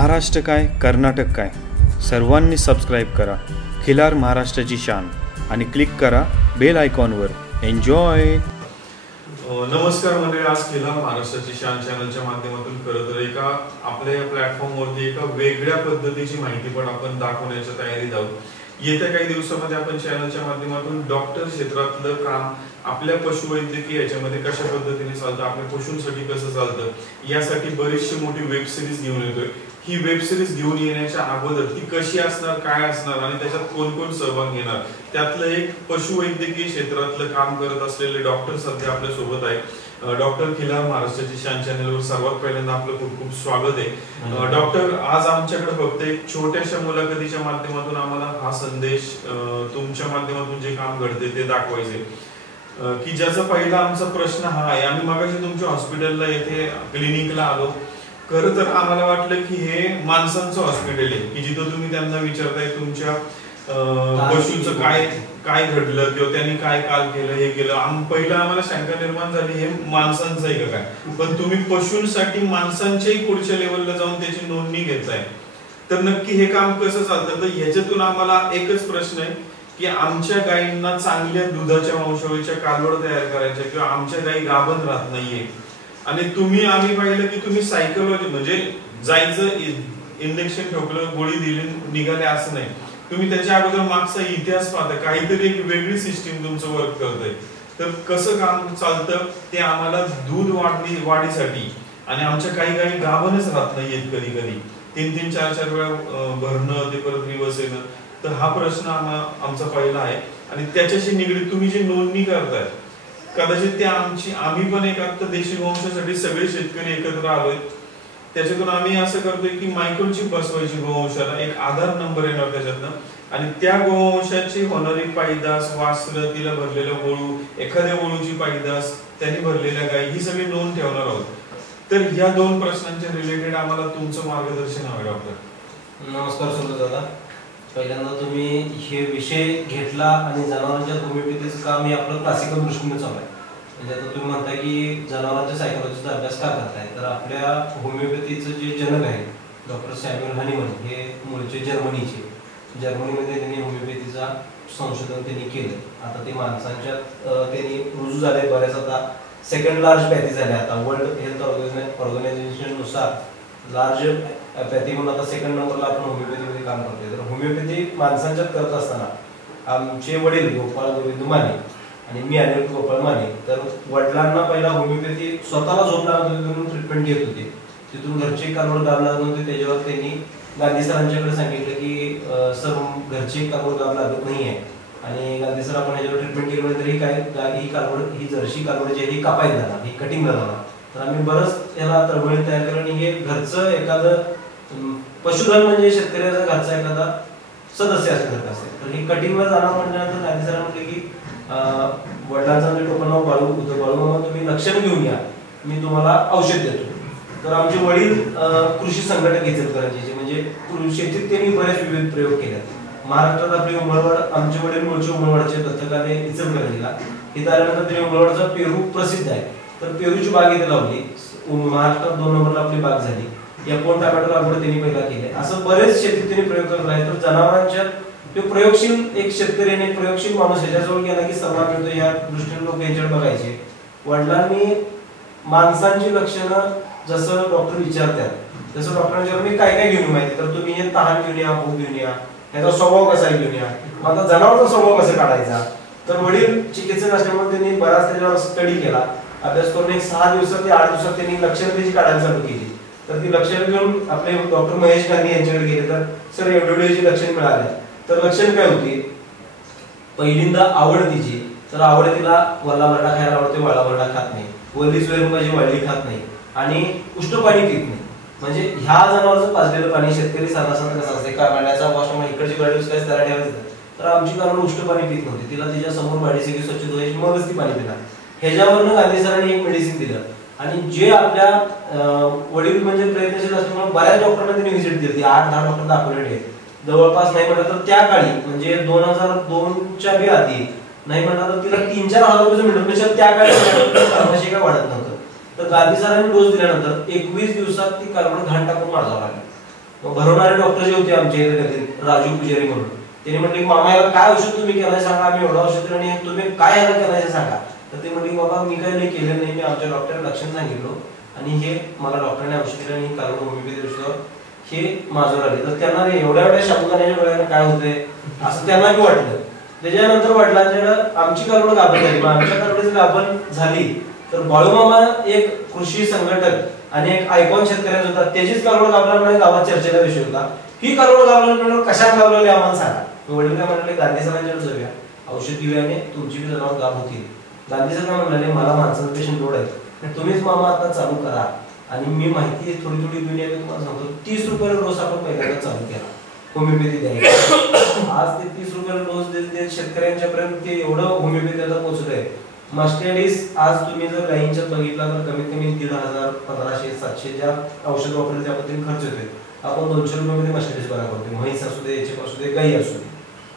महाराष्ट्र काय कर्नाटक काय सर्वांनी सबस्क्राईब करा खिलार महाराष्ट्राची शान आणि क्लिक करा बेल आयकॉनवर. एन्जॉय. नमस्कार मंडळी, आज खिलार महाराष्ट्राची शान चॅनलच्या माध्यमातून खरं तर एका आपल्या या प्लॅटफॉर्मवरती एका वेगळ्या पद्धतीची माहिती पण आपण दाखवण्याच्या तयारीत आहोत. येत्या काही दिवसामध्ये आपण चॅनलच्या माध्यमातून डॉक्टर क्षेत्रातलं काम आपल्या पशुवैद्यकीय याच्यामध्ये कशा पद्धतीने चालतं, आपल्या पशूंसाठी कसं चालतं, यासाठी बरीचशी मोठी वेब सिरीज घेऊन येतोय. ही वेब सिरीज घेऊन येण्याच्या अगोदर ती कशी असणार, काय असणार आणि त्याच्यात कोण कोण सहभाग घेणार, त्यातलं एक पशुवैद्यकीय क्षेत्रातलं काम करत असलेले डॉक्टर सध्या आपल्या सोबत आहे. डॉक्टर खिलार महाराष्ट्राची शान चॅनलवर सर्वात पहिल्यांदा आपलं खूप खूप स्वागत आहे. डॉक्टर, आज आमच्याकडे फक्त एक छोट्याशा मुलाखतीच्या माध्यमातून आम्हाला हा संदेश तुमच्या माध्यमातून जे काम घडते ते दाखवायचे की ज्याचा पहिला आमचा प्रश्न हा आहे. आम्ही मगाशी तुमच्या हॉस्पिटलला येथे क्लिनिकला आलो. खरं तर आम्हाला वाटलं की हे माणसांचं हॉस्पिटल आहे की जिथं तुम्ही त्यांना विचारताय तुमच्या पशूचं काय काय घडलं किंवा त्यांनी काय काल केलं हे केलं. पहिला आम्हाला शंका निर्माण झाली हे माणसांचं आहे का काय, पण तुम्ही पशूंसाठी माणसांच्याही पुढच्या लेवलला जाऊन त्याची नोंदणी घेताय. तर नक्की हे काम कसं चालतं? तर ह्याच्यातून आम्हाला एकच प्रश्न आहे की आमच्या गायींना चांगल्या दुधाच्या वंशावळीच्या कालवड तयार करायच्या किंवा आमच्या गायी गाभण राहत नाहीये. आणि आम्ही पाहिलं की तुम्ही सायकोलॉजी म्हणजे जायचं इंजेक्शन ठोकलं गोळी दिली निघाले असं नाही, तुम्ही त्याच्या अगोदर मागचा इतिहास पाहता, काहीतरी एक वेगळी सिस्टीम तुमचं वर्क करतंय. तर कसं काम चालतं ते आम्हाला दूध वाढीसाठी आणि आमच्या काही गायी गाभणच राहत नाहीयेत, कधी कधी 3-3, 4-4 वेळा भरणं ते परत रिवर्स येणं. तर हा प्रश्न आमचा पहिला आहे आणि त्याच्याशी निगडीत तुम्ही जी नोंदणी करताय कदाचित ते आम्ही पण एक आता देशी वंशासाठी सगळे शेतकरी एकत्र आलोय. त्याच्यातून आम्ही असं करतोय की मायक्रोचिप बसवायची गोवंशाला, एक आधार नंबर येणार त्याच्यातनं आणि त्या गोवंशाची होणारी पायदास, वासरं, तिला भरलेलं वळू, एखाद्या वळूची पायदास, त्यांनी भरलेल्या गायी, ही सगळी नोंद ठेवणार आहोत. तर या दोन प्रश्नांच्या रिलेटेड आम्हाला तुमचं मार्गदर्शन हवं डॉक्टर. नमस्कार सुरज दादा. पहिल्यांदा तुम्ही हे विषय घेतला आणि जनावरांच्या होमिओपॅथीचं काम हे आपलं क्लासिकल दृष्टीने चालू आहे. म्हणजे आता तुम्ही म्हणता की जनावरांच्या सायकोलॉजीचा अभ्यास का करताय, तर आपल्या होमिओपॅथीचं जे जनक आहे डॉक्टर सॅम्युअल हनीमन, हे मूळचे जर्मनीचे. जर्मनीमध्ये त्यांनी होमिओपॅथीचा संशोधन त्यांनी केलं. आता ते माणसांच्या त्यांनी रुजू झाले बऱ्याच, आता सेकंड लार्ज पॅथी झाल्या. आता वर्ल्ड हेल्थ ऑर्गनायझेशननुसार लार्ज पॅथी म्हणून आता सेकंड नंबरला आपण होमिओपॅथीमध्ये काम करतोय. तर होमिओपॅथी माणसांच्यात करत असताना आमचे वडील गोपाळ गोविंद माने आणि मी अनिल गोपाळ माने, तर वडिलांना पहिला होमिओपॅथी स्वतःला झोप लागत होती म्हणून ट्रीटमेंट घेत होते. तिथून घरचे कालवड गाभ लागत नव्हते. त्याच्यावर त्यांनी गांधी सरांच्याकडे सांगितलं की सर घरचे कालवड गाभ लागत नाहीये आणि गांधी सर आपण याच्यावर ट्रीटमेंट केली तरी काय ही कालवड, ही जर्सी कालवड जी आहे ही कापायला जाणार, ही कटिंग जाणार. तर आम्ही बरंच याला तळमळीत तयार केलं आणि हे घरचं एखादं पशुधन म्हणजे शेतकऱ्याचा घरचा एखादा सदस्य असेल घरात असेल तर ही कटिंगला जाणार. म्हटल्यानंतर गांधी सरांनी म्हटले की वडिलांचं जे टोपण नाव बाळू होतं, बाळू मामा तुम्ही लक्षण घेऊन या, मी तुम्हाला औषध देतो. तर आमचे वडील कृषी संघटक इचलकरंजीचे, म्हणजे शेतीत त्यांनी बरेच विविध प्रयोग केले. महाराष्ट्रात आपली उमरवाड, आमचे वडील मूळचे उमरवाडचे, दत्तकाने इचलकरंजीला. इथं आल्यानंतर त्यांनी उमरवाडचा पेरू प्रसिद्ध आहे, तर पेरूची बाग इथे लावली. महाराष्ट्रात 2 नंबरला आपली बाग झाली. या कोण टोमॅटो लागवड त्यांनी पहिला केले. असं बरेच शेतीत त्यांनी प्रयोग करत आहे. तर जनावरांच्या ते प्रयोगशील एक शेतकरी आणि प्रयोगशील माणूस ह्याच्याजवळ गेला की सन्मान मिळतो, या दृष्टीने लोक यांच्याकडे बघायचे. वडिलांनी माणसांची लक्षणं जसं डॉक्टर विचारतात तसं डॉक्टरांच्यावर मी काय काय घेऊन माहिती, तर तुम्ही हे तहान घेऊन या, भूक घेऊन या, याचा स्वभाव कसा घेऊन या, आता जनावरचा स्वभाव कसा काढायचा. तर वडील चिकित्सक असल्यामुळे त्यांनी बराच त्याच्यावर स्टडी केला, अभ्यास करून एक 6 दिवसात ते 8 दिवसात त्यांनी लक्षणं त्याची काढायला चालू केली. तर ती लक्षणं घेऊन आपले डॉक्टर महेश गांधी यांच्याकडे गेले. तर सर एवढी लक्षण मिळाली. तर लक्षण काय होती, पहिल्यांदा आवड तिची, तर आवड तिला वल्ला भरडा खायला आवडते, वाळा भरडा खात नाही, वल्ली स्वयंपाची वाळली खात नाही आणि उष्ट पाणी पित नाही. म्हणजे ह्या जनावरचं पाजलेलं पाणी शेतकरी साधारण कसं असते, काय पाण्याचा वॉशरूम इकडची गाडी काय त्याला ठेवायचं. तर आमची कारणं उष्ट पाणी पित नव्हती, तिला तिच्या समोर बाडी सगळी स्वच्छ धुवायची मगच ती पाणी पिणार. ह्याच्यावरनं गांधी सरांनी एक मेडिसिन दिलं आणि जे आपल्या वडील म्हणजे प्रयत्नशील असल्यामुळे बऱ्याच डॉक्टरांना त्यांनी व्हिजिट दिली. 8-10 डॉक्टर दाखवलेले आहेत जवळपास. नाही म्हटलं तर त्या काळी म्हणजे 2002च्या बी आधी नाही म्हटलं तर तिला 3-4 हजार रुपये मिळत, त्या काळी फार्मसी काय वाढत नव्हतं. तर गांधी सरांनी डोस दिल्यानंतर 21 दिवसात ती कालवड घाण टाकून मारजावं लागली. मग भरवणारे डॉक्टर जे होते आमच्या इथे कधी राजू पुजारी म्हणून, त्यांनी म्हटले की मामा याला काय औषध तुम्ही केलंय सांगा, आम्ही एवढं औषध केलं आणि तुम्ही काय याला केलंय सांगा. तर ते म्हटले बाबा मी काही नाही केलं नाही, मी आमच्या डॉक्टरला लक्षण सांगितलं आणि हे मला डॉक्टरने औषध दिलं आणि कारण होमिओपॅथी औषध हे माझ्यावर आले. तर त्यांना एवढ्या शाबुदाण्याच्या वेळेला काय होतंय असं त्यांना बी वाटलं. त्याच्यानंतर वडिलांच्याकडे आमची कालवड गाभण झाली. आमच्या कालवडीची गाभण झाली तर बाळूमामा एक कृषी संघटक आणि एक आयकॉन शेतकऱ्यांचा होता, त्याचीच कालवड गाभल्यामुळे गावात चर्चेचा विषय होता. ही कालवड गाभल्यामुळे कशात गाभलेली आम्हाला सांगा. वडील काय म्हणाले गांधी सरांच्याकडे जाऊया, औषध घेऊया तुमची बी जनावर गाभ होतील. गांधी सर काय म्हणाले मला माणसाचं पेशंट लोड आहे, तुम्हीच मामा आता चालू करा आणि मी माहिती थोडी थोडी दुनिया तुम्हाला सांगतो. 30 रुपये डोस आपण पहिल्यांदा चालू केला होमिओपॅथी द्यायला. आज ते 30 रुपये डोस देत शेतकऱ्यांच्या पर्यंत ते एवढं होमिओपॅथीला पोहोचलंय. मस्टॅडिस आज तुम्ही जर गायींच्यात बघितला तर कमीत कमी 1500, 1500, 700 ज्या औषध वापरले त्या पद्धतीने खर्च येतोय. आपण 200 रुपयामध्ये मस्टॅडिस बरा करतोय, म्हैस असू दे, एचएफ असू दे, गाई असू दे.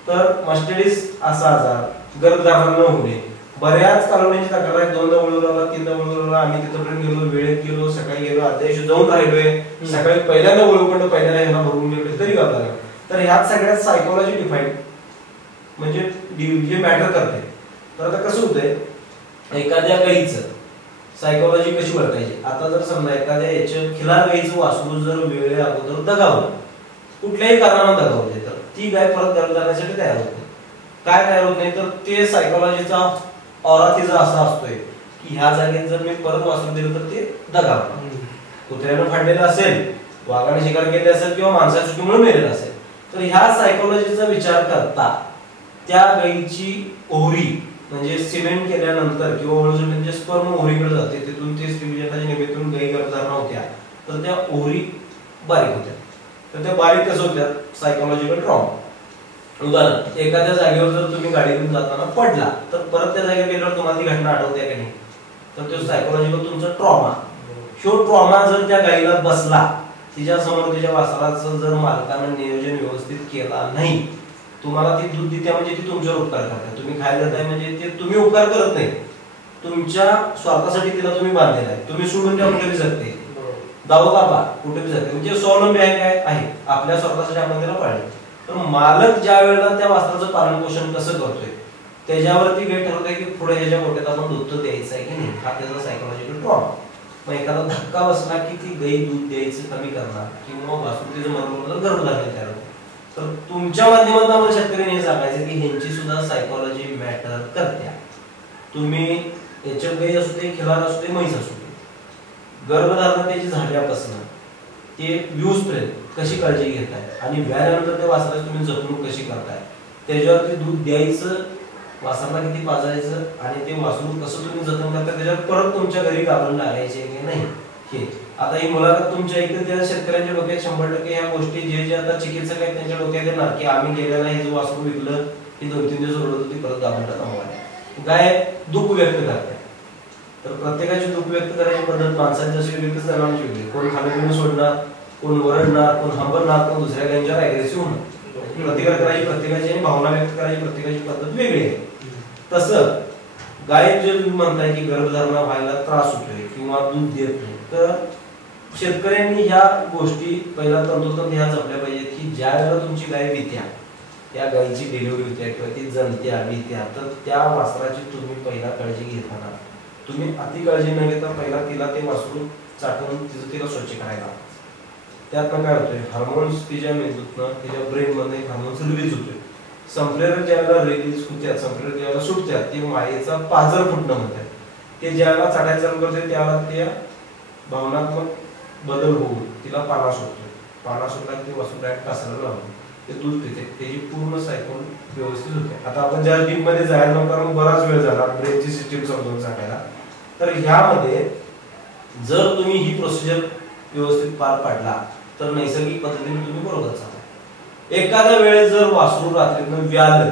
तर मस्टॅडिस असा आजार गर्भधारण न होणे, बऱ्याच कालवडींची तक्रार आहे. 2दा वळवला, 3दा वळवला, आम्ही तिथपर्यंत गेलो, वेळेत गेलो, सकाळी गेलो, अध्यायश जाऊन राहिलोय, सकाळी पहिल्यांदा वळवून पहिल्यांदा ह्याला भरून गेलो तरी गाव लागला. तर ह्यात सगळ्यात सायकोलॉजी डिफाईन म्हणजे जे मॅटर करते. तर आता कसं होतंय एखाद्या गाईचं सायकोलॉजी कशी ओळखायची. आता जर समजा एखाद्या याच्या खिलार गाईचं वासरू जर वेळे अगोदर दगावलं, कुठल्याही कारणानं दगावले, तर ती गाय परत गर्भ जाण्यासाठी तयार होते. काय तयार होत नाही तर ते सायकोलॉजीचा ऑरा तिचा असा असतोय की ह्या जागेत जर मी परत वासरू दिलं तर ते दगावलं. कुत्र्यानं फाडलेलं असेल, वाघाने शिकार केले असेल किंवा माणसाच्या चुकीमुळे मेलेलं असेल, तर ह्या सायकोलॉजीचा विचार करता त्या गाईची ओहरी म्हणजे सिमेंट केल्यानंतर किंवा ओळखून स्पर्म ओहरीकडे जाते, तिथून ते स्त्रीजन्याच्या निमित्तातून गायी गर्भधारण होत्या, तर त्या ओहरी बारीक होत्या. तर त्या बारीक कसं होत्या सायकोलॉजिकल ट्रॉमा. उदाहरण एखाद्या जागेवर जर तुम्ही गाडीतून जाताना पडला तर परत त्या जागेवर गेल्यावर तुम्हाला ती घटना आठवते का नाही, तर तो सायकोलॉजिकल तुमचा ट्रॉमा. ह्यो ट्रॉमा जर त्या गायीला बसला, तिच्या समोर तिच्या वासराचं जर मालकानं नियोजन व्यवस्थित केला नाही, तुम्हाला ती दूध देते म्हणजे ती तुमच्यावर उपकार करते. तुम्ही खायला देताय म्हणजे ते तुम्ही उपकार करत नाही, तुमच्या स्वार्थासाठी तिला तुम्ही बांधलेला आहे. तुम्ही सोडून त्या कुठे बी जगते, दाऊ बाबा कुठे बी जगते, म्हणजे स्वावलंबी आहे काय आहे, आपल्या स्वार्थासाठी आपण तिला पाळले. तर मालक ज्या वेळेला त्या वासराचं पालन पोषण कसं करतोय त्याच्यावरती काही ठरवतंय की पुढे ह्याच्या पोटात आपण दूध द्यायचं आहे की नाही, हा त्याचा सायकोलॉजिकल ट्रॉमा. मग एखादा धक्का बसला की ती गाई दूध द्यायचं कमी करणार किंवा वासरू तिचं मरण गर्भधारण तयार होतं. तर तुमच्या माध्यमातून आम्हाला शेतकऱ्यांनी हे सांगायचं की ह्यांची सुद्धा सायकोलॉजी मॅटर करत्या. तुम्ही याच्या गाई असू दे, खिलार असू दे, म्हैस असू दे, गर्भधारण त्याची झाल्यापासून ते व्यूजपर्यंत कशी काळजी घेताय आणि व्यायानंतर त्या वासराची तुम्ही जपणूक कशी करताय, त्याच्यावरती दूध द्यायचं, वासराला किती पाजायचं आणि ते वासरू कसं तुम्ही जतन करताय, त्याच्यावर परत तुमच्या घरी गाभण लागायचे की नाही हे. आता ही मुलाखत तुमच्या इकडे त्या शेतकऱ्यांच्या डोक्यात 100% ह्या गोष्टी जे आता चिकित्सक आहेत त्यांच्या डोक्यात येणार की आम्ही गेलेला हे जो वासरू विकलं ही 2-3 दिवस ओढत होती, परत गाभण टाका. गाय दुःख व्यक्त करते. तर प्रत्येकाची दुःख व्यक्त करायची पद्धत माणसाची जशी वेगळी जनावरांची वेगळी. कोण खाणं पिणं सोडणार, कोण ओरडणार, कोण हंबरणार, कोण दुसऱ्या गायींच्यावर अग्रेसिव्ह होणार. प्रतिकार करायची प्रत्येकाची आणि भावना व्यक्त करायची प्रत्येकाची पद्धत वेगळी आहे. तसं गाय जे तुम्ही म्हणताय की गर्भधारणा व्हायला त्रास होतोय किंवा दूध देत नाही, तर शेतकऱ्यांनी ह्या गोष्टी पहिला तंतोतंत ह्या जपल्या पाहिजेत की ज्या वेळेला तुमची गाय वित्या, त्या गायीची डिलिव्हरी होत्या किंवा ती जणत्या वित्या, तर त्या वासराची तुम्ही पहिला काळजी घेताना तुम्ही अति काळजी न घेता पहिला तिला ते वासरू चाटून तिला स्वच्छ करायला. त्यातनं काय होतंय हार्मोन्स तिच्या मेंदूतनं तिच्या ब्रेन मध्ये हार्मोन्स रिलीज होतोय. संप्रेरक ज्यावेळेला रिलीज होत्या, संप्रेरक ज्यावेळेला सुटत्यात, ते मायेचा पाझर फुटणं म्हणतात. ते ज्यावेळेला चाटायला चालू करते त्यावेळेला त्या भावनात्मक बदल होऊन तिला पाना सुटतो. पाना सुटला की ते वासरू डायरेक्ट कासाला लावतो, ते दूध पिते, त्याची पूर्ण सायकल व्यवस्थित होते. आता आपण ज्या डीप मध्ये जायला नको कारण बराच वेळ झाला ब्रेनची सिस्टीम समजून सांगायला. तर ह्यामध्ये जर तुम्ही ही प्रोसिजर व्यवस्थित पार पाडला तर नैसर्गिक पद्धतीने तुम्ही बरोबर चालता. एखाद्या वेळेस जर वासरू रात्रीतून व्यालं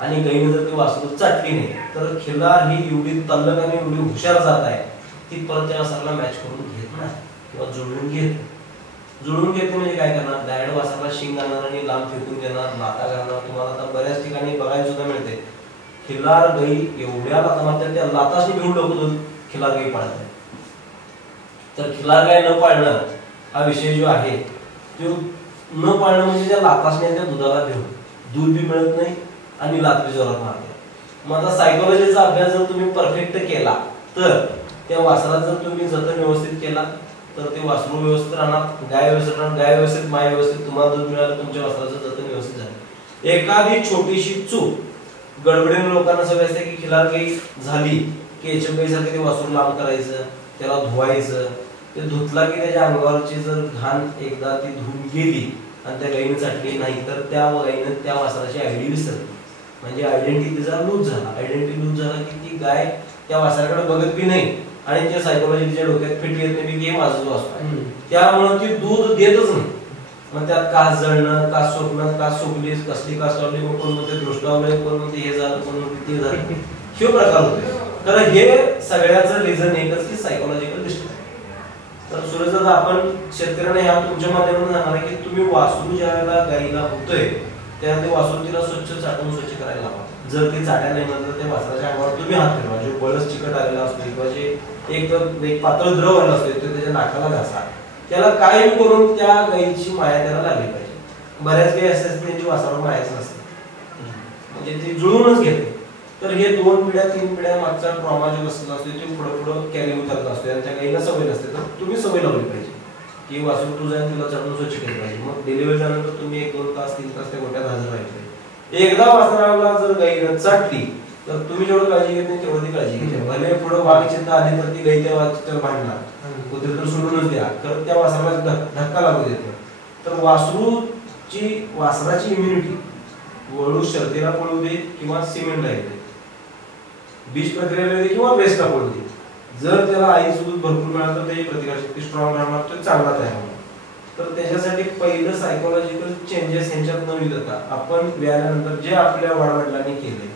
आणि गाईने जर ती वासरू चाटली नाही तर खिल्लार ही एवढी तल्लक आणि एवढी हुशार जात आहे ती परत त्या वासराला मॅच करून घेत नाही किंवा जुळवून घेत. जुळवून घेते म्हणजे काय करणार, डायरेक्ट वासराला शिंग आणणार आणि लांब फेकून देणार, लाता घालणार. तुम्हाला आता बऱ्याच ठिकाणी बघायला सुद्धा मिळते खिल्लार गाई एवढ्या लाता मारतात त्या लाताशी घेऊन लोक खिल्लार गाई पाळत नाही. तर खिल्लार गाय न पाळणं हा विषय जो आहे तो न पाळणं म्हणजे त्या लातासने त्या दुधाला भिवून दूध बी मिळत नाही आणि लात बी जोरात मारते. मग आता सायकोलॉजीचा अभ्यास जर तुम्ही परफेक्ट केला तर त्या वासरात जर तुम्ही जतन व्यवस्थित केला तर ते वासरू व्यवस्थित राहणार, गाय व्यवस्थित राहणार, गाय व्यवस्थित, माय व्यवस्थित, तुम्हाला दूध मिळालं, तुमच्या वासराचं जतन व्यवस्थित झालं. एखादी छोटीशी चूक गडबडीने लोकांना सवय असते की खिलार गाई झाली की एचएफ गाईसारखं ते वासरू लांब करायचं, त्याला धुवायचं. ते धुतला की त्याच्या अंगावरची जर घाण एकदा ती धुवून गेली आणि त्या गाईने चाटली नाही तर त्या गाईने त्या वासराची आयडी विसरली, म्हणजे आयडेंटिटीचा लूज झाला. आयडेंटिटी लूज झाला की ती गाय त्या वासराकडे बघत बी नाही आणि त्या सायकोलॉजीच्या डोक्यात फिट येत नाही की हे माझं वासरू आहे, त्यामुळे ती दूध देतच नाही. मग त्यात कास जळणं, कास सुकणं, कास सुकली, कसली कास लावली, कोण म्हणते दृष्टावलंय, कोण म्हणते हे झालं, कोण म्हणते ते झालं, हे प्रकार होते. तर हे सगळ्याचं रिझन एकच की सायकोलॉजिकल डिस्टर्ब. तर सूर्यदादा आपण शेतकऱ्यांना ह्या तुमच्या माध्यमातून सांगणार आहे की तुम्ही वासरू ज्या वेळेला गाईला होतोय त्यावेळेला ते वासरू तिला स्वच्छ चाटून स्वच्छ करायला लावा. जर ते चाटायला नाही म्हणलं तर त्या वासराच्या अंगावर तुम्ही हात फिरवा, जो बळच चिकट आलेला असतो किंवा जे एक पातळ द्रव आलेला असतो तो त्याच्या नाकाला घासा. त्याला काय करून त्या गाईची माया त्याला लागली पाहिजे. बऱ्याच गाई असे असते त्यांची वासरावर मायाच नसते, म्हणजे ती जुळूनच घेते. तर हे 2 पिढ्या 3 पिढ्या मागचा ट्रॉमा जो असतो ते पुढे कॅरी होत असतो आणि त्या गाईला सवय नसते. तर तुम्ही सवय लावली पाहिजे की वासरू तुझा तुला चाटून स्वच्छ केलं पाहिजे. मग डिलिव्हरी झाल्यानंतर तुम्ही 1-2 तास 3 तास त्या गोट्यात हजर राहायचे. एकदा वासराला जर गाईनं चाटली तर तुम्ही जेवढं काळजी घेत नाही तेवढी काळजी घ्यायची. भले पुढे वाघ चिंता आली तर ती गाई त्या वाघावर भांडणार, कुठे तर सोडूनच द्या, तर त्या वासराला धक्का लागू देत नाही. तर वासराची इम्युनिटी वळू शर्तीला पळू दे किंवा सिमेंटला येते, बीज प्रक्रियेला येते किंवा वेस्टला पळू दे, जर त्याला आईचं दूध भरपूर मिळालं तर त्याची प्रतिकारशक्ती स्ट्रॉंग राहणार, तो चांगला तयार होणार. तर त्याच्यासाठी पहिलं सायकोलॉजिकल चेंजेस यांच्यात न येता आपण व्यायामानंतर जे आपल्या वडिलांनी केले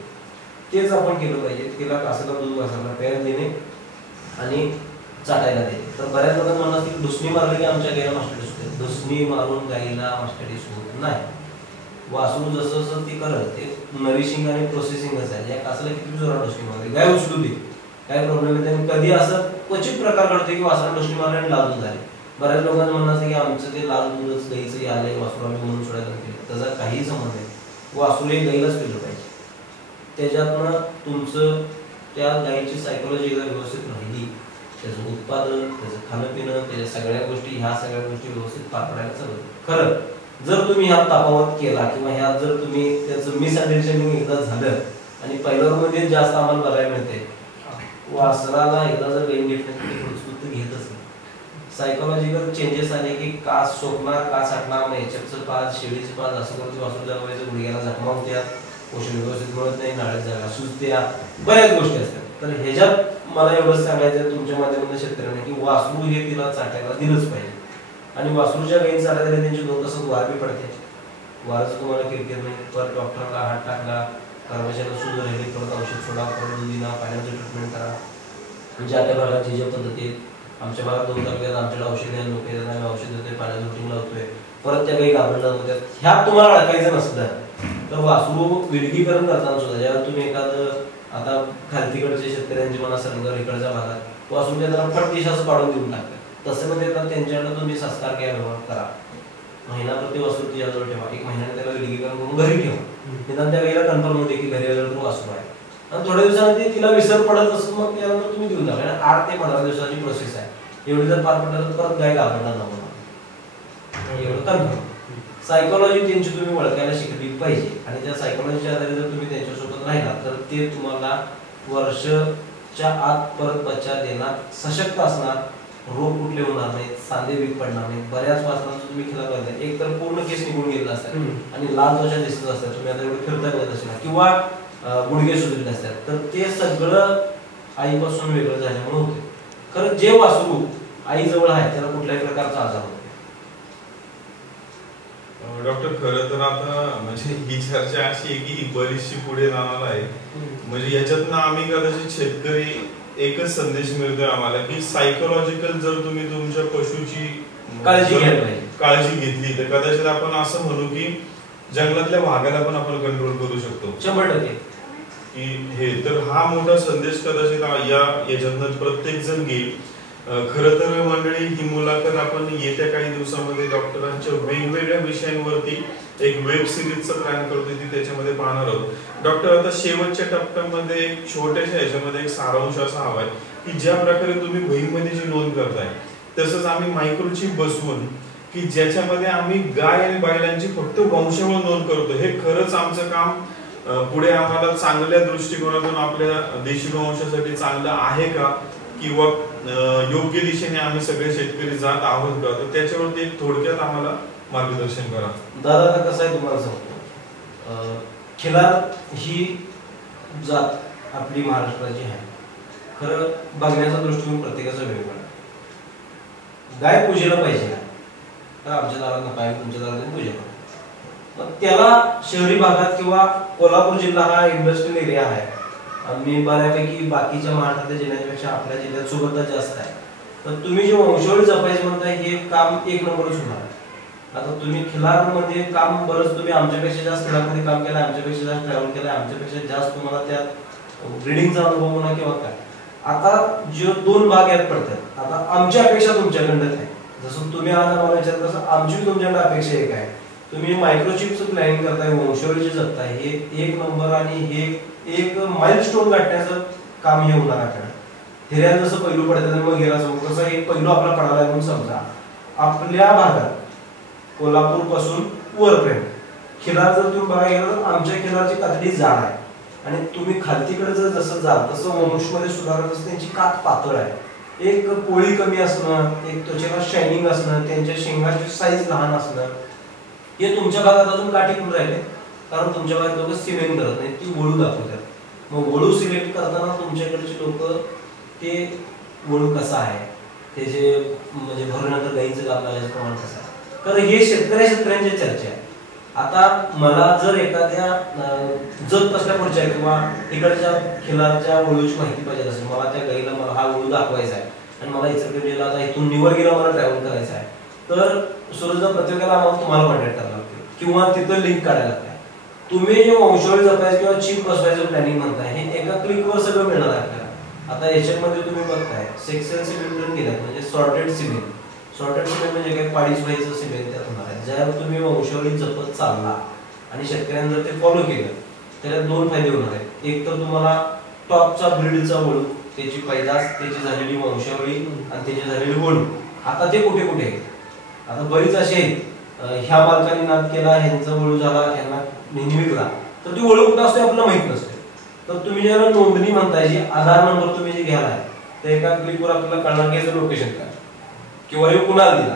तेच आपण केलं पाहिजे. तिला कासाला दूध वासराला प्यायला देणे आणि चाटायला देणे. तर बऱ्याच लोकांना म्हणलं असतं की डुसणी मारली की आमच्या गाईला मास्टर्डिस होते. डुसणी मारून गाईला मास्टर्डिस होत नाही. वासरू जसं जसं ती करत ते नरिशिंग आणि प्रोसेसिंगच आहे. या कासाला किती जोरात डुसणी मारली, गाय उचलू दे, काय प्रॉब्लेम नाही. कधी असं क्वचित प्रकार घडतो की वासराला डुसणी मारली आणि लाल दूध झाले. बऱ्याच लोकांना म्हणणं असतं की आमचं ते लाल दूधच गाईचं आलंय वासरू आम्ही म्हणून सोडायला केलं. त्याचा काहीही संबंध नाही. वासरू हे गाईलाच पिलं पाहिजे. त्याच्यातनं तुमचं त्या गाईची सायकोलॉजी एकदा व्यवस्थित राहिली, त्याचं उत्पादन, त्याचं खाणं पिणं, त्याच्या सगळ्या गोष्टी, ह्या सगळ्या गोष्टी व्यवस्थित पार पडायला चालू. खरं जर तुम्ही ह्यात तापावत केला किंवा ह्यात जर तुम्ही त्याचं मिसअंडरस्टँडिंग एकदा झालं आणि पहिल्यामध्ये जास्त आम्हाला बघायला मिळते वासराला एकदा जर गाई घेतलं घेतच नाही. सायकोलॉजिकल चेंजेस आले की कास सोकणार, कास हटणार, याच्याचं पाच, शेळीचं पाच, असं करून वासरू जगवायचं, गुडघ्याला जखमा होत्या, पोषण व्यवस्थित मिळत नाही, नाळ्यात जागा सुजत्या, बऱ्याच गोष्टी असतात. तर ह्याच्यात मला एवढंच सांगायचं तुमच्या माध्यमातून शेतकऱ्यांना की वासरू हे तिला चाटायला दिलंच पाहिजे. आणि वासरूच्या गाई चाटायला त्यांची 2 तासात वार बी पडते. वाराचं तुम्हाला किरकिर नाही. परत डॉक्टरला हात टाकला, कर्मचाऱ्याला सुद्धा राहिली, परत औषध सोडा, परत दुधीना पाण्याचं ट्रीटमेंट करा. म्हणजे आपल्या भागात जे पद्धतीत आमच्या भागात 2 तारखेला आमच्याकडे औषध द्यायला लोक येतात, आम्ही औषध देतोय, पाण्याचं रुटीन लावतोय, परत त्या काही घाबरल्या होत्या. ह्यात तुम्हाला अडकायचं नसतं तर वासरू विलगीकरण करताना सुद्धा जेव्हा तुम्ही एखादं आता खालतीकडचे शेतकऱ्यांची म्हणा सरकार इकडच्या भागात वासरू त्याला फटदिश असं पाडून देऊन टाकतात. तसं मध्ये त्यांच्याकडे तुम्ही संस्कार घ्या, व्यवहार करा, महिना प्रति वासरू तुझ्याजवळ ठेवा, 1 महिन्याने त्याला विलगीकरण करून घरी ठेवा. निदान त्या वेळेला कन्फर्म होते की घरी आल्यावर तो वासरू आहे. आणि थोड्या दिवसांनी तिला विसर पडत असं मग त्यानंतर तुम्ही देऊन टाका. 8 ते 15 दिवसाची प्रोसेस आहे. एवढी जर पार पडलं तर परत गाय घाबरणार नको, एवढं कन्फर्म. सायकोलॉजी त्यांची तुम्ही ओळखायला शिकली पाहिजे आणि त्या सायकोलॉजीच्या आधारे जर तुम्ही त्यांच्यासोबत राहिला तर ते तुम्हाला वर्षाच्या आत परत बच्चा देणार, सशक्त असणार, रोग कुठले होणार नाहीत, सांधे वीक पडणार नाहीत. बऱ्याच वासरांचं तुम्ही खिलार करता एक तर पूर्ण केस निघून गेलेला असतात आणि लाल त्वचा दिसत असतात, तुम्ही आता एवढे फिरता येत असेल किंवा गुडघे सुजलेले असतात, तर ते सगळं आईपासून वेगळं झाल्यामुळे होते. खरं जे वासरू आई जवळ आहे त्याला कुठल्याही प्रकारचा आजार होतो. डॉक्टर खरं तर आता म्हणजे ही चर्चा अशी आहे की ही बरीचशी पुढे जाणार आहे. म्हणजे याच्यातनं आम्ही कदाचित शेतकरी एकच संदेश मिळतोय आम्हाला की सायकोलॉजिकल जर तुम्ही तुमच्या पशुची काळजी घेतली तर कदाचित आपण असं म्हणू की जंगलातल्या वाघाला पण आपण कंट्रोल करू शकतो 100% की हे. तर हा मोठा संदेश कदाचित याच्यातनं प्रत्येक जण घेईल खरं तर मंडळी, ही मुलाखत आपण येत्या काही दिवसामध्ये डॉक्टरांच्या वेगवेगळ्या विषयांवरती एक वेब सिरीजचं प्लॅन करतोय, ती त्याच्यामध्ये पाहणार आहोत. डॉक्टर, आता शेवटच्या टप्प्यामध्ये एक छोट्याशा ह्याच्यामध्ये एक सारांश असा हवाय की ज्या प्रकारे तुम्ही वहीमध्ये जी नोंद करताय तसंच आम्ही मायक्रोचिप बसवून की ज्याच्यामध्ये आम्ही गाय आणि बैलांची फक्त वंशावळ नोंद करतो, हे खरंच आमचं काम पुढे आम्हाला चांगल्या दृष्टिकोनातून आपल्या देशी गोवंशासाठी चांगलं आहे का, किंवा योग्य दिशेने आम्ही सगळे शेतकरी जात आहोत का? तर त्याच्यावरती एक थोडक्यात आम्हाला मार्गदर्शन करा. दादा, कसं आहे तुम्हाला सांगतो, खिलार ही जात आपली महाराष्ट्राची आहे. खरं बघण्याचा दृष्टिकोन प्रत्येकाचा वेगळा. गाय पूजेला पाहिजे ना, तर आमच्या दारात नका, तुमच्या दारात पूजा करा. मग त्याला शहरी भागात किंवा कोल्हापूर जिल्हा हा इंडस्ट्रियल एरिया आहे, मी बऱ्यापैकी बाकीच्या महाराष्ट्रातल्या जिल्ह्यांपेक्षा आपल्या जिल्ह्यात सुबत्ता जास्त आहे. तर तुम्ही जे वंशावळी जपायचं म्हणताय हे काम एक नंबरच होणार. आता तुम्ही खिलारमध्ये काम बरंच, तुम्ही आमच्यापेक्षा जास्त खिलारमध्ये काम केलं, आमच्यापेक्षा जास्त ट्रॅव्हल केलं, आमच्यापेक्षा जास्त तुम्हाला त्यात ब्रीडिंगचा अनुभव म्हणा किंवा काय. आता जे दोन भाग यात पडतात, आता आमची अपेक्षा तुमच्याकडनं आहे. जसं तुम्ही आज आम्हाला विचारत तसं आमची तुमच्याकडे अपेक्षा एक आहे. तुम्ही मायक्रोचिपचं प्लॅनिंग करताय, वंशावळीचे जगताय, हे एक नंबर आणि हे एक माइलस्टोन गाठण्याचं काम हे होणार आपल्याला. हिऱ्यात जसं पैलू पडतात मग हिरा समोर, कसं एक पैलू आपला पडाला म्हणून समजा. आपल्या भागात कोल्हापूर पासून वरपर्यंत खिलार जर तुम्ही बघायला गेला तर आमच्या खिलारची कातडी जाड आहे, आणि तुम्ही खालतीकडे जर जसं जाल तसं वंशमध्ये सुधारत असं त्यांची कात पातळ आहे. एक पोळी कमी असणं, एक त्वचेला शायनिंग असणं, त्यांच्या शेंगाची साईज लहान असणं, हे तुमच्या भागात अजून का टिकून राहिले? कारण तुमच्या भागात लोक सिमेंट करत नाहीत, ती वळू दाखवतात. मग वळू सिलेक्ट करताना तुमच्याकडचे लोक ते वळू कसा आहे, त्याचे म्हणजे भरल्यानंतर गाईचं गाप लागायचं प्रमाण कसं आहे, तर हे शेतकऱ्यांची चर्चा आहे. आता मला जर एखाद्या जत कसल्या पुढच्या किंवा इकडच्या खिलारच्या वळूची माहिती पाहिजे असेल, मला त्या गाईला मला हा वळू दाखवायचा आहे आणि मला इचलकरंजीला आता इथून निवडगिरा मला ट्रॅव्हल करायचं आहे, तर सुरजदा प्रत्येकाला आम्हाला तुम्हाला कॉन्टॅक्ट करायला लागते किंवा तिथं लिंक काढायला लागते. तुम्ही जे वंशावळी जपायचं किंवा चिप बसवायचं प्लॅनिंग म्हणताय, हे एका क्लिकवर सगळं मिळणार आहे आपल्याला. आता याच्यामध्ये तुम्ही बघताय सेक्शन सिमेंट केलं, म्हणजे सॉर्टेड सिमेंट. सॉर्टेड सिमेंट म्हणजे काय, पाडीच व्हायचं सिमेंट त्यात होणार आहे. ज्यावर तुम्ही वंशावळी जपत चालला आणि शेतकऱ्यांनी जर ते फॉलो केलं त्याला दोन फायदे होणार आहेत. एक तर तुम्हाला टॉपचा ब्रीडचा वळू, त्याची पैदास, त्याची झालेली वंशावळी आणि त्याची झालेली वळू. आता ते कुठे कुठे आहे? आता बरीच असे आहेत, ह्या मालकाने नाद केला, ह्यांचा वळू झाला, ह्यांना नेहमी विकला, तर ती वळू कुठं असते आपल्याला माहित नसते. तर तुम्ही ज्याला नोंदणी म्हणताय, जी आधार नंबर तुम्ही जे घ्यालाय, तर एका क्लिकवर आपल्याला कळणार की याचं लोकेशन काय किंवा हे कुणाला दिला,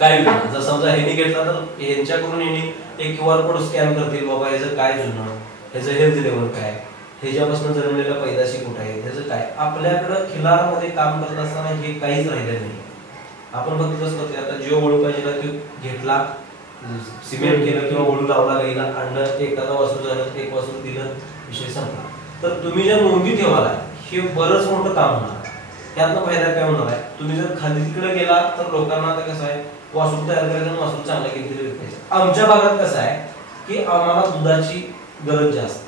काय विकला. जर समजा ह्यांनी घेतला तर यांच्याकडून ह्यांनी एक QR कोड स्कॅन करतील, बाबा ह्याचं काय जुनं, ह्याचं हेल्थ लेवल काय, ह्याच्यापासून जन्मलेल्या पैदाशी कुठे आहे, ह्याचं काय. आपल्याकडं खिलारमध्ये काम करत असताना हे काहीच राहिलं नाही. आपण फक्त कसं करतो, आता जो वळू पाहिजे तो घेतला, सिमेंट केलं किंवा वळू लावला, गाईला अंड एखादा वासरू झालं, एक वासरू दिलं, विषय संपला. तर तुम्ही ज्या नोंदी ठेवाला हे बरंच मोठं काम होणार. त्यातनं फायदा काय होणार आहे, तुम्ही जर खाली तिकडे गेला तर लोकांना आता कसं आहे, वासरू तयार करायचं आणि वासरू चांगल्या किमतीला विकायचं. आमच्या भागात कसं आहे की आम्हाला दुधाची गरज जास्त,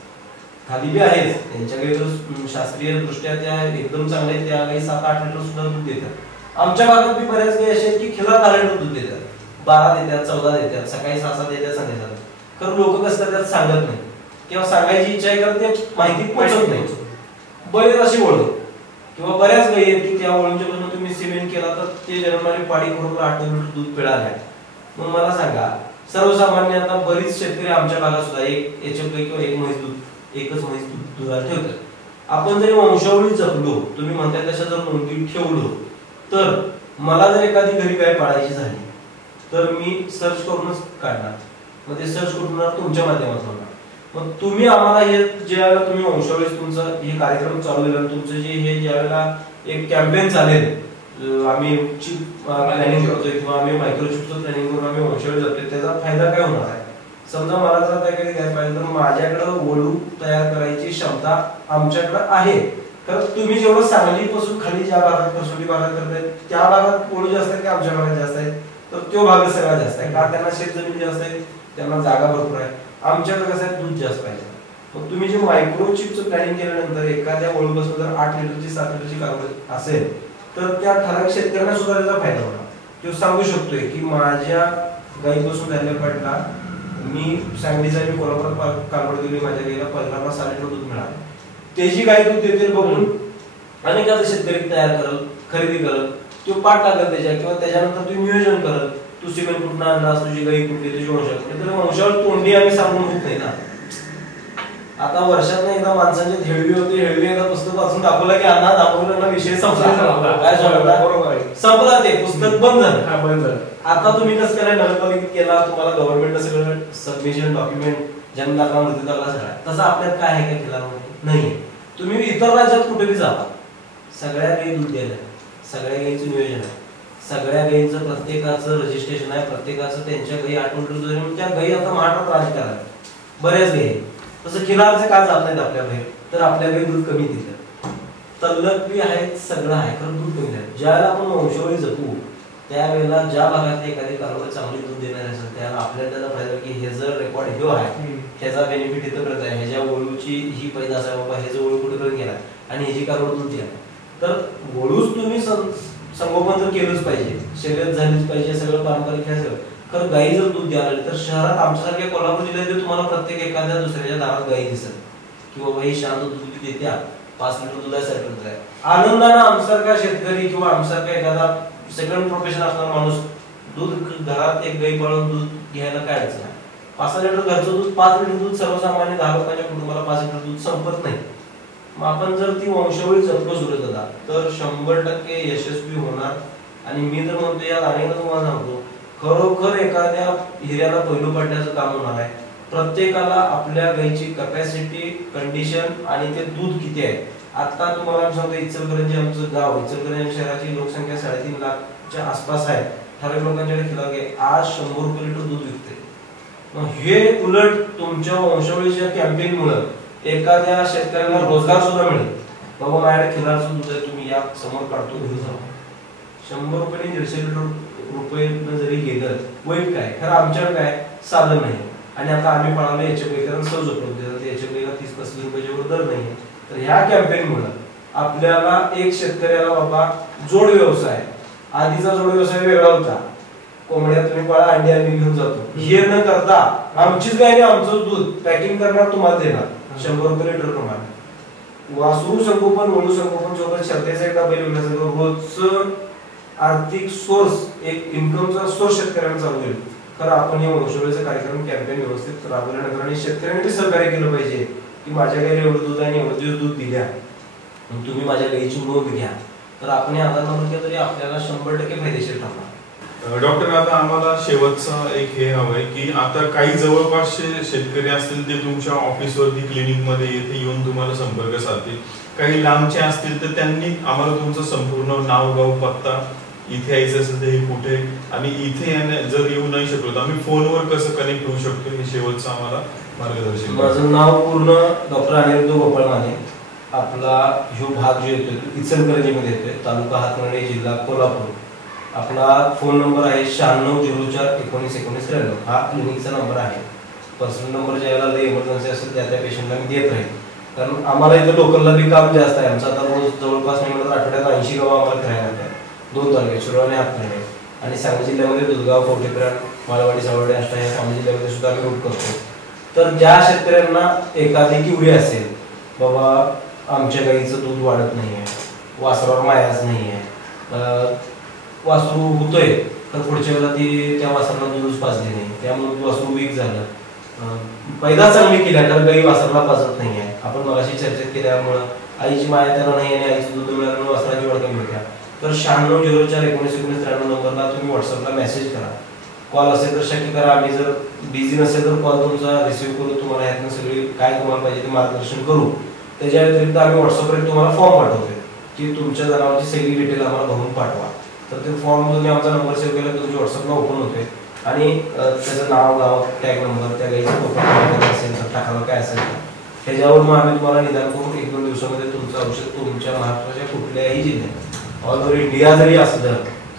खाली बी आहेच, त्यांच्याकडे शास्त्रीय दृष्ट्या त्या एकदम चांगल्या, त्या काही 7-8 लिटर सुद्धा दूध देतात. आमच्या भागात बी बऱ्याच गाई असे आहेत की खिलार 10 लिटर दूध देतात, 12 देतात, 14 देतात, सकाळी 6-7 देतात, संध्याकाळी. खरं लोक कसं करतात, सांगत नाही किंवा सांगायची इच्छा आहे कारण ते माहिती पोहोचत नाही. बरेच अशी वळू किंवा बऱ्याच गाई आहेत की त्या वळूंच्या पासून तुम्ही सिमेंट केला तर ते जन्मणारी पाडी करून 8 लिटर दूध पिळाले. मग मला सांगा, सर्वसामान्य आता बरीच शेतकरी आमच्या भागात सुद्धा एक याच्यापैकी किंवा एक म्हैस दूध, एकच म्हैस दुधाला ठेवतात. आपण जरी वंशावळी जपलो, तुम्ही म्हणताय तशा जर नोंदी ठेवलो, तर मला जर एखादी घरी गाय पाळायची झाली तर मी सर्च करूनच काढणार. मग ते सर्च करून तुमच्या माध्यमातून होणार. मग तुम्ही आम्हाला हे ज्यावेळेला तुम्ही वंशावळी तुमचा हे कार्यक्रम चालू केला, तुमचं जे हे ज्यावेळेला एक कॅम्पेन चालेल, आम्ही चिप प्लॅनिंग करतोय किंवा आम्ही मायक्रोचिपचं प्लॅनिंग करून आम्ही वंशावळी जातोय, त्याचा फायदा काय होणार आहे? समजा मला जर त्याकडे घ्यायला पाहिजे तर माझ्याकडे वळू तयार करायची क्षमता आमच्याकडे आहे. कारण तुम्ही जेवढं सांगलीपासून खाली ज्या भागात कसोटी भागात करताय त्या भागात वळू जास्त आहे की आमच्या भागात जास्त आहे, तर तो भाग सगळा जास्त आहे. कारण त्यांना शेतजमीन जास्त आहे, त्यांना जागा भरपूर आहे. आमच्याकडे कसं आहे, दूध जास्त पाहिजे. मग तुम्ही जे मायक्रोचिपचं प्लॅनिंग केल्यानंतर एखाद्या वळूपासून जर 8 लिटरची 7 लिटरची कारवड असेल तर त्या ठराविक शेतकऱ्यांना सुद्धा त्याचा फायदा होणार. तो सांगू शकतोय की माझ्या गाईपासून झालेल्या पाटला मी सांगलीचा मी कोल्हापुरात कालवड दिली, माझ्या गाईला 15 लिटर दूध मिळालं. त्याची गाय दूध देते बघून अनेकाचा शेतकरी तयार करल, खरेदी करल, तो पाठ लागल त्याच्या, किंवा त्याच्यानंतर तू नियोजन करल, तू सिमेंट कुठून आणलास, तुझी गाई कुठली, तुझी वंशावळ, तर वंशावळ तोंडी आम्ही सांगून होत नाही ना. आता वर्षात एकदा माणसांची हेळवी होती, हेळवी एकदा पुस्तक वाचून दाखवलं की अण्णा दाखवलं विषय संपला, काय झालं संपला, ते पुस्तक बंद झालं. आता तुम्ही कसं करायला नगरपालिकेत केला, तुम्हाला गव्हर्नमेंट सगळं सबमिशन डॉक्युमेंट जन्म दाखला मृत्यू दाखला सगळा, तसं आपल्यात काय आहे का खिलारमध्ये नाही. तुम्ही इतर राज्यात कुठेही जावा, सगळ्या गाई दूध द्यायला, सगळ्या गाईचं नियोजन आहे, सगळ्या गाईंचं प्रत्येकाचं रजिस्ट्रेशन आहे, प्रत्येकाचं त्यांच्या गाई 8 लिटर, त्या गाई आता महाराष्ट्रात राज करायला बऱ्याच गाई. तसं खिलारचे का जात नाहीत आपल्या बाहेर, तर आपल्या गाई दूध कमी देतात, तल्लक बी आहेत, सगळं आहे, खरं दूध कमी देतात. ज्यावेळेला आपण वंशावळी जपू त्यावेळेला ज्या भागात एखादी कालवड चांगली दूध देणार असेल त्याला आपल्याला त्याचा फायदा की हे जर रेकॉर्ड हे आहे, ह्याचा बेनिफिट इथंपर्यंत आहे, ह्याच्या वळूची ही पैदास आहे बाबा, ह्याचं वळू कुठेपर्यंत गेला आणि ह्याची कालवड दूध द्या, तर वळूच तुम्ही संगोपन तर केलंच पाहिजे, शर्यत झालीच पाहिजे, सगळं पारंपरिक आहे सगळं. तर गाई जर दूध द्यायला लागली तर शहरात आमच्यासारख्या कोल्हापूर जिल्ह्यात तुम्हाला प्रत्येक एखाद्या दुसऱ्याच्या दारात गाई दिसत की बाबा ही शांत दूध देत्या, 5 लिटर दुधासाठी आहे. आनंदानं आमच्यासारखा शेतकरी किंवा आमच्यासारखा एखादा सेकंड प्रोफेशन असणारा माणूस दूध घरात एक गाई पाळून दूध घ्यायला काय अडचण आहे. 5 लिटर घरचं दूध, 5 लिटर दूध सर्वसामान्य 10 लोकांच्या कुटुंबाला 5 लिटर दूध संपत नाही. मग आपण जर ती वंशावळी जपलो सुरत दादा तर 100% यशस्वी होणार. आणि मी तर म्हणतो या अनेकदा तुम्हाला सांगतो, खरोखर एखाद्या हिऱ्याला पहिलं पडण्याचं काम होणार आहे. प्रत्येकाला आपल्या गाईची कॅपॅसिटी, कंडिशन आणि ते दूध किती आहे. आता तुम्हाला सांगतो इचलकरंजी आमचं गाव, इचलकरंजी शहराची लोकसंख्या 3.5 लाखच्या आसपास आहे. ठराविक लोकांच्याकडे खिलार गाय आज 100 रुपये लिटर दूध विकते. मग हे उलट तुमच्या वंशावळीच्या कॅम्पेनमुळे एखाद्या शेतकऱ्याला रोजगार सुद्धा मिळेल. बाबा माझ्याकडे खिलारचं दूध आहे, तुम्ही या समोर काढतो घेऊन जा. 100 रुपये 150 रुपये जरी गेलं वाईट काय, खरं आमच्याकडे काय साधन नाही. आणि आता आम्ही पळालो याच्या कारण सहज उपलब्ध देतात, याच्या 30-35 रुपयाच्या दर नाही. तर ह्या कॅम्पेनमुळे आपल्याला एक शेतकऱ्याला बाबा जोड व्यवसाय, आधीचा जोड व्यवसाय वेगळा होता, कोंबड्या तुम्ही पळा अंडी आम्ही घेऊन जातो, हे न करता आमचीच गाय आमचं दूध पॅकिंग करणार तुम्हाला देणार 100 रुपये लिटर प्रमाणे. वासरू संगोपन, वळू संगोपन सोबत शर्यतीचा एकदा बैल विकण्याचं रोजचं आर्थिक सोर्स, एक इन्कमचा सोर्स शेतकऱ्यांना चालू होईल. खरं आपण हे वंशावळीचा कार्यक्रम कॅम्पेन व्यवस्थित राबवल्यानंतर आणि शेतकऱ्यांनी सहकार्य केलं पाहिजे की माझ्या गाईला एवढं दूध आणि एवढं दिवस दूध दिल्या, तुम्ही माझ्या गाईची नोंद घ्या. तर आपण आधार नंबर केला तरी आपल्याला 100% फायदेशीर ठरणार. डॉक्टर आता आम्हाला शेवटचा एक हे हवंय की आता काही जवळपासचे शेतकरी असतील ते तुमच्या ऑफिसवरती क्लिनिक मध्ये येथे येऊन तुम्हाला संपर्क साधतील, काही लांबचे असतील तर त्यांनी आम्हाला तुमचं संपूर्ण नाव गाव पत्ता, इथे यायचं असेल तर हे कुठे, आणि इथे जर येऊ नाही शकलो तर आम्ही फोनवर कसं कनेक्ट होऊ शकतो हे शेवटचं आम्हाला मार्गदर्शन. माझं नाव पूर्ण डॉक्टर अनिरुद्ध गोपाळ माने. आपला ह्यो भाग जो येतोय इचलकरंजी मध्ये येतोय, तालुका हातकर्णी, जिल्हा कोल्हापूर. आपला फोन नंबर आहे 9604191993. हा क्लिनिकचा नंबर आहे. पर्सनल नंबर ज्यावेळेला इमर्जन्सी असेल त्या पेशंटला मी देत राहील, कारण आम्हाला इथं लोकलला बी काम जास्त आहे. आमचं आता रोज जवळपास नाही म्हणत आठवड्यात 80 गाव आम्हाला फिरायला लागतात. 2 तालुके शिरोळ आणि हातकर्णी, आणि सांगली जिल्ह्यामध्ये दुधगाव, कोठेप्राण, माळवाडी, सावर्डे, आष्टा या सांगली जिल्ह्यामध्ये सुद्धा आम्ही रूट करतो. तर ज्या शेतकऱ्यांना एखादी किवडी असेल, बाबा आमच्या गाईचं दूध वाढत नाहीये, वासरावर मायाच नाहीये, वासरू होतोय तर पुढच्या वेळेला ती त्या वासराला दूधच पाजले नाही, त्यामुळे वासरू वीक झालं, पैदा चांगली केल्या तर गाई वासराला पाजत नाहीये. आपण मगाशी चर्चा केल्यामुळं आईची माया त्याला नाही आणि आईचं दूध मिळाल्यामुळे वासराची वाढ कमी होत्या. तर 9604191993 नंबरला तुम्ही व्हॉट्सअपला मेसेज करा. कॉल असेल तर शक्य करा, आम्ही जर बिझी नसेल तर कॉल तुमचा रिसिव्ह करू, तुम्हाला यातनं सगळी काय तुम्हाला पाहिजे ते मार्गदर्शन करू. त्याच्या व्यतिरिक्त आम्ही व्हॉट्सअपवर तुम्हाला फॉर्म पाठवतोय की तुमच्या जनावरांची सगळी डिटेल आम्हाला भरून पाठवा. तर ते फॉर्म तुम्ही आमचा नंबर सेव्ह केला तुमच्या व्हॉट्सअपला ओपन होतोय आणि त्याचं नाव, गाव, टॅग नंबर, त्या गाईचा फोटो असेल तर टाकावा काय असेल त्याच्यावर मग आम्ही तुम्हाला निदान करून 1-2 दिवसामध्ये तुमचं औषध तुमच्या महाराष्ट्राच्या कुठल्याही जिल्ह्यात, ऑल ओव्हर इंडिया जरी असलं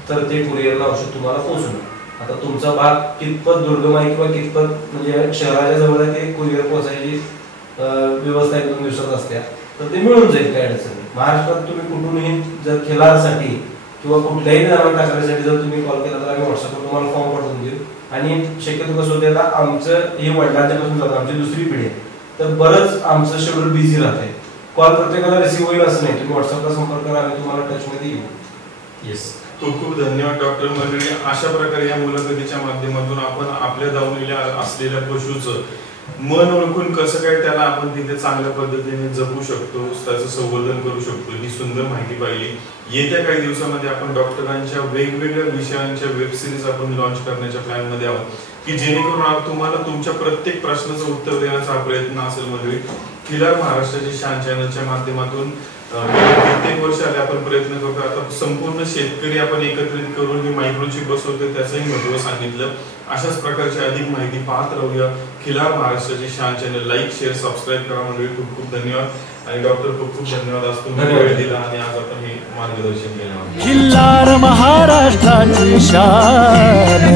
तर ते कुरिअरला औषध तुम्हाला पोहोचवणार. आता तुमचा भाग कितपत दुर्गम आहे किंवा कितपत म्हणजे शहराच्या जवळ आहे ते कुरिअर पोहोचायची व्यवस्था 1-2 दिवसात असते तर ते मिळून जाईल, काय अडचण नाही. महाराष्ट्रात तुम्ही कुठूनही जर खिलारसाठी किंवा कुठल्याही जनावर टाकण्यासाठी जर तुम्ही कॉल केला तर आम्ही व्हॉट्सअपवर तुम्हाला फॉर्म पाठवून देऊ. आणि शक्यतो कसं होते, आता आमचं हे वडिलांच्यापासून जातं, आमची दुसरी पिढी आहे, तर बरंच आमचं शेड्यूल बिझी राहते. कॉल प्रत्येकाला रिसिव्ह होईल असं नाही, तुम्ही व्हॉट्सअपला संपर्क करा, आम्ही तुम्हाला टचमध्ये येऊ. येस, खूप खूप धन्यवाद डॉक्टर मंडळी. अशा प्रकारे या मुलाखतीच्या माध्यमातून आपण आपल्या दावणीला असलेल्या पशुचं मन ओळखून कसं काय त्याला आपण तिथे चांगल्या पद्धतीने जपू शकतो, त्याचं संवर्धन करू शकतो, ही सुंदर माहिती पाहिली. येत्या काही दिवसामध्ये आपण डॉक्टरांच्या वेगवेगळ्या विषयांच्या वेबसिरीज आपण लॉन्च करण्याच्या प्लॅन मध्ये आहोत, की जेणेकरून तुम्हाला तुमच्या प्रत्येक प्रश्नाचं उत्तर देण्याचा हा प्रयत्न असेल. म्हणजे खिलार महाराष्ट्राची शान चॅनलच्या माध्यमातून कित्येक वर्ष आले आपण प्रयत्न करतो. आता संपूर्ण शेतकरी आपण एकत्रित करून ही मायक्रोचिप बसवतो, त्याचंही महत्व सांगितलं. अशाच प्रकारची अधिक माहिती पाहत राहूया. खिलार महाराष्ट्राची शान चॅनल लाईक, शेअर, सबस्क्राईब करा. म्हणजे खूप खूप धन्यवाद. आणि डॉक्टर खूप खूप धन्यवाद, आज तुम्ही वेळ दिला आणि आज आपण हे मार्गदर्शन केलं. खिल्लार महाराष्ट्राची शान.